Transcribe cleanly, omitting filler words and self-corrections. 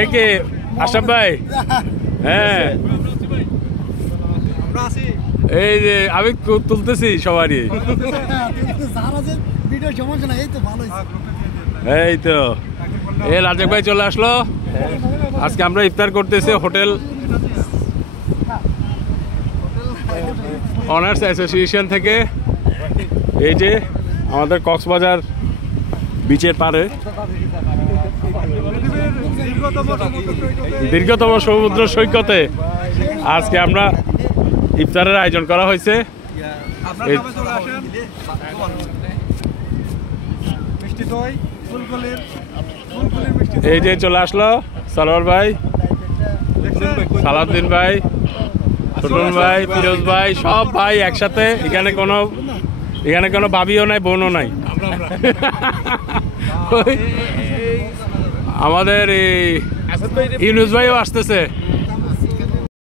রেখে আশরাফ ভাই, হ্যাঁ এই যে আমি তুলতেছি সবারই, এই তো এই রাজেক ভাই চলে আসলো। আজকে আমরা ইফতার করতেছি হোটেল অনার্স অ্যাসোসিয়েশন থেকে। এই যে আমাদের কক্সবাজার বিচের পারে দীর্ঘতম সমুদ্র সৈকতে আজকে আমরা ইফতারের আয়োজন করা হয়েছে। এই যে চলে আসলো সালোয়ার ভাই, সালাউদ্দিন ভাই, ছোটন ভাই, ফিরোজ ভাই, সব ভাই একসাথে। এখানে কোনো ভাবিও নাই, বোনও নাই। আমাদের এই ইউনুস ভাইও আসতেছে।